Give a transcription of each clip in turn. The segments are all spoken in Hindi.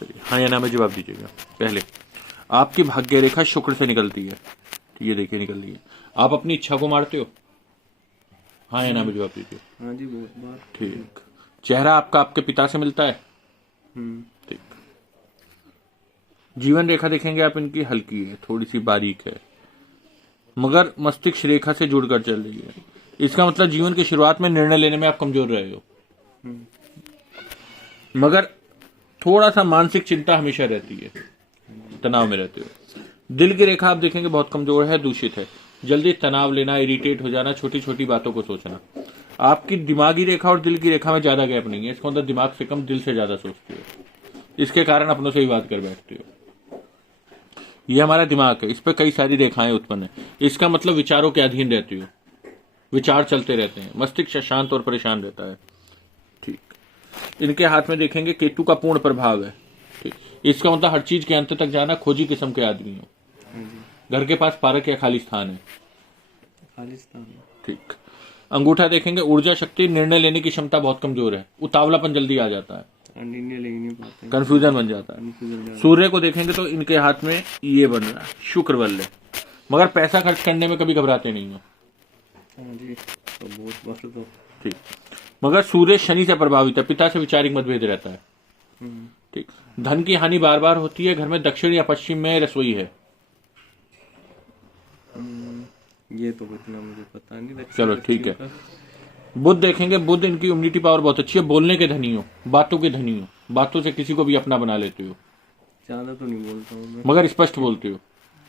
चलिए हाँ या ना में जवाब दीजिएगा। पहले, आपकी भाग्य रेखा शुक्र से निकलती है, ये देखिए निकल रही है। आप अपनी इच्छा को मारते हो? हाँ या ना में जवाब दीजिए। हाँ जी, बहुत बार। ठीक। चेहरा आपका आपके पिता से मिलता है? ठीक। जीवन रेखा देखेंगे आप, इनकी हल्की है, थोड़ी सी बारीक है, मगर मस्तिष्क रेखा से जुड़कर चल रही है। इसका मतलब जीवन की शुरुआत में निर्णय लेने में आप कमजोर रहे हो, मगर थोड़ा सा मानसिक चिंता हमेशा रहती है, तनाव में रहते हो। दिल की रेखा आप देखेंगे बहुत कमजोर है, दूषित है, जल्दी तनाव लेना, इरिटेट हो जाना, छोटी छोटी बातों को सोचना। आपकी दिमागी रेखा और दिल की रेखा में ज्यादा गैप नहीं है, इसका मतलब दिमाग से कम दिल से ज्यादा सोचते हो, इसके कारण अपनों से ही बात कर बैठते हो। ये हमारा दिमाग है, इस पर कई सारी रेखाएं उत्पन्न है, इसका मतलब विचारों के अधीन रहती हो, विचार चलते रहते हैं, मस्तिष्क शांत और परेशान रहता है। ठीक। इनके हाथ में देखेंगे केतु का पूर्ण प्रभाव है। ठीक। इसका मतलब हर चीज के अंत तक जाना, खोजी किस्म के आदमी हो। घर के पास पार्क या खाली स्थान है? खाली स्थान। ठीक। अंगूठा देखेंगे, ऊर्जा शक्ति, निर्णय लेने की क्षमता बहुत कमजोर है, उतावलापन जल्दी आ जाता है, निर्णय ले नहीं पाते, कंफ्यूजन बन जाता है। सूर्य को देखेंगे तो इनके हाथ में ये बन रहा है शुक्र बल्ले, मगर पैसा खर्च करने में कभी घबराते नहीं हो। जी, तो बहुत बार तो। ठीक। मगर सूर्य शनि से प्रभावित है, पिता से वैचारिक मतभेद रहता है। ठीक। धन की हानि बार बार होती है, घर में दक्षिण या पश्चिम में रसोई है? ये तो इतना मुझे पता नहीं। चलो ठीक है। बुध देखेंगे, बुध इनकी इम्यूनिटी पावर बहुत अच्छी है, बोलने के धनी हो, बातों के धनी हो, बातों से किसी को भी अपना बना लेते हो, ज्यादा तो नहीं बोलता हूँ मैं, मगर स्पष्ट बोलते हो।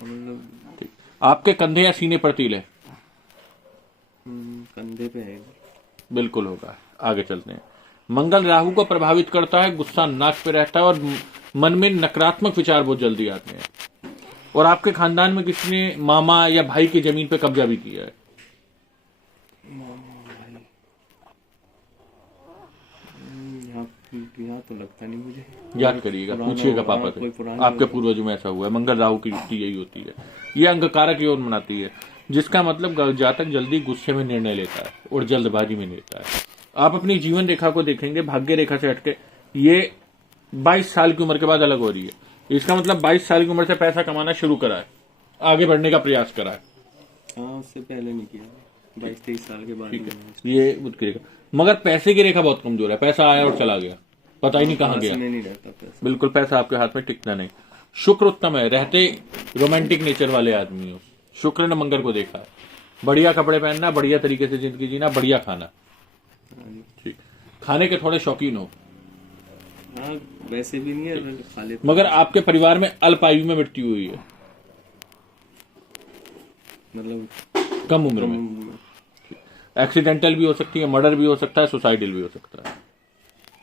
मतलब ठीक। आपके कंधे या सीने पर तिल है? कंधे पे है। बिल्कुल होगा। आगे चलते हैं। मंगल राहु को प्रभावित करता है, गुस्सा नाक पे रहता है और मन में नकारात्मक विचार बहुत जल्दी आते हैं। और आपके खानदान में किसी ने मामा या भाई की जमीन पे कब्जा भी किया है? यहाँ तो लगता नहीं मुझे। याद करिएगा, पूछिएगा पापा से, आपके पूर्वजों में ऐसा हुआ है। मंगल राहु की युक्ति यही होती है, ये अंगकारक की ओर मनाती है, जिसका मतलब जातक जल्दी गुस्से में निर्णय लेता है और जल्दबाजी में लेता है। आप अपनी जीवन रेखा को देखेंगे, भाग्य रेखा से हटके ये 22 साल की उम्र के बाद अलग हो रही है। इसका मतलब 22 साल की उम्र से पैसा कमाना शुरू करा है, आगे बढ़ने का प्रयास करा है। हाँ, उससे पहले नहीं किया, 22-23 साल के बाद। ये बुध की रेखा, मगर पैसे की रेखा बहुत कमजोर है, पैसा आया और चला गया, पता ही नहीं कहाँ गया। नहीं रहता पैसा। बिल्कुल, पैसा आपके हाथ में टिकता नहीं। शुक्र उत्तम है, रहते रोमांटिक नेचर वाले आदमी हो। शुक्र ने मंगल को देखा है, बढ़िया कपड़े पहनना, बढ़िया तरीके से जिंदगी जीना, बढ़िया खाना। ठीक। खाने के थोड़े शौकीन हो? हाँ, वैसे भी नहीं है, खा लेते। मगर आपके परिवार में अल्पायु में मृत्यु हुई है, मतलब कम उम्र में। एक्सीडेंटल भी हो सकती है, मर्डर भी हो सकता है, सुसाइडल भी हो सकता है।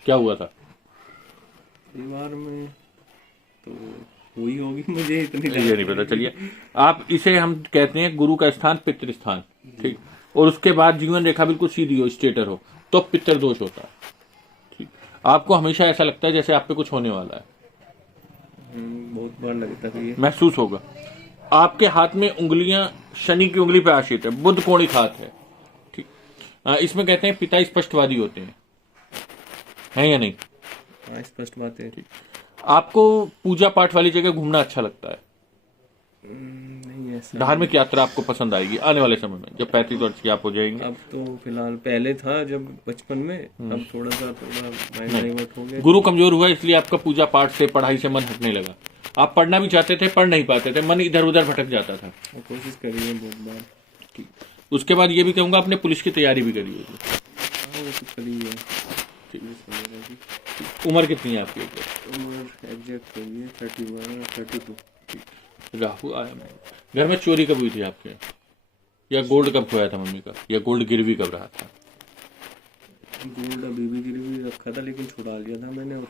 क्या हुआ था परिवार में? तो हुई होगी, मुझे इतनी ये नहीं पता। चलिए, आप इसे हम कहते हैं गुरु का स्थान, पितृ स्थान। ठीक। और उसके बाद जीवन रेखा बिल्कुल सीधी हो, स्ट्रेटर हो, तो पितृ दोष होता है। ठीक। आपको हमेशा ऐसा लगता है जैसे आप पे कुछ होने वाला है, बहुत बार लगता है, महसूस होगा। आपके हाथ में उंगलियां शनि की उंगली पे आश्रित है, बुध कोणिक हाथ है। ठीक। इसमें कहते हैं पिता स्पष्टवादी होते हैं या नहीं? हाँ, स्पष्ट बात है। आपको पूजा पाठ वाली जगह घूमना अच्छा लगता है? नहीं, ऐसा धार्मिक यात्रा आपको पसंद आएगी आने वाले समय में, जब 35 वर्ष की आप हो जाएंगे? अब तो फिलहाल, पहले था जब बचपन में, अब थोड़ा माइंड डाइवर्ट हो गया। गुरु कमजोर हुआ, इसलिए आपका पूजा पाठ से, पढ़ाई से मन हटने लगा। आप पढ़ना भी चाहते थे, पढ़ नहीं पाते थे, मन इधर उधर भटक जाता था। कोशिश करी है बहुत बार। ठीक। उसके बाद ये भी कहूंगा, आपने पुलिस की तैयारी भी करी होगी? हाँ, वो तो करी है। उम्र कितनी है आपकी? उम्र एग्जैक्ट होगी 31 32। राहु आया मैं। घर में चोरी कब हुई थी आपके, या गोल्ड कब खोया था मम्मी का, या गोल्ड गिरवी कब रहा था? गोल्ड अभी भी गिरवी रखा था, लेकिन छुड़ा लिया था मैंने,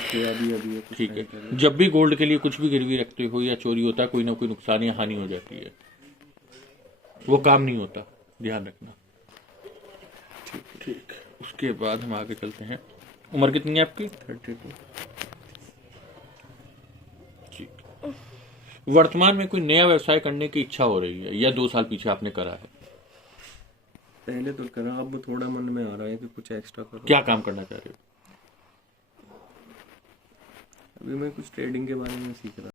खोया भी अभी है। ठीक है। जब भी गोल्ड के लिए कुछ भी गिरवी रखते हो या चोरी होता है, कोई ना कोई नुकसान या हानि हो जाती है, वो काम नहीं होता, ध्यान रखना। ठीक। उसके बाद हम आगे चलते हैं। उम्र कितनी है आपकी? 32। ठीक। वर्तमान में कोई नया व्यवसाय करने की इच्छा हो रही है, या 2 साल पीछे आपने करा है? पहले तो करा, अब थोड़ा मन में आ रहा है कि कुछ एक्स्ट्रा करो। क्या काम करना चाह रहे हो? अभी मैं कुछ ट्रेडिंग के बारे में सीख रहा हूँ।